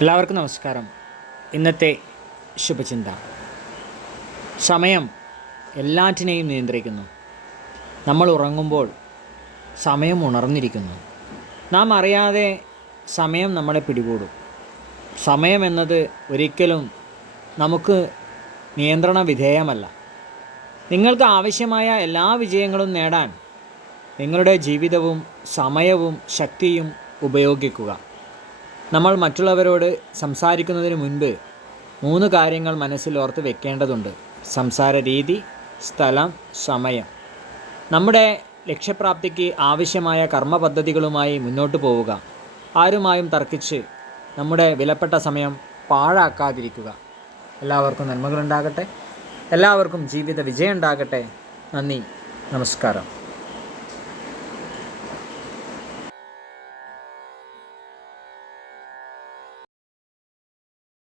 എല്ലാവർക്കും നമസ്കാരം. ഇന്നത്തെ ശുഭചിന്ത. സമയം എല്ലാറ്റിനെയും നിയന്ത്രിക്കുന്നു. നമ്മൾ ഉറങ്ങുമ്പോൾ സമയം ഉണർന്നിരിക്കുന്നു. നാം അറിയാതെ സമയം നമ്മളെ പിടികൂടും. സമയം എന്നത് ഒരിക്കലും നമുക്ക് നിയന്ത്രണ വിധേയമല്ല. നിങ്ങൾക്ക് ആവശ്യമായ എല്ലാ വിജയങ്ങളും നേടാൻ നിങ്ങളുടെ ജീവിതവും സമയവും ശക്തിയും ഉപയോഗിക്കുക. നമ്മൾ മറ്റുള്ളവരോട് സംസാരിക്കുന്നതിന് മുൻപ് മൂന്ന് കാര്യങ്ങൾ മനസ്സിൽ ഓർത്ത് വെക്കേണ്ടതുണ്ട്. സംസാര രീതി സ്ഥലം സമയം. നമ്മുടെ ലക്ഷ്യപ്രാപ്തിക്ക് ആവശ്യമായ കർമ്മ പദ്ധതികളുമായി മുന്നോട്ട് പോവുക. ആരുമായും തർക്കിച്ച് നമ്മുടെ വിലപ്പെട്ട സമയം പാഴാക്കാതിരിക്കുക. എല്ലാവർക്കും നന്മകളുണ്ടാകട്ടെ. എല്ലാവർക്കും ജീവിത വിജയം ഉണ്ടാകട്ടെ നന്ദി. നമസ്കാരം.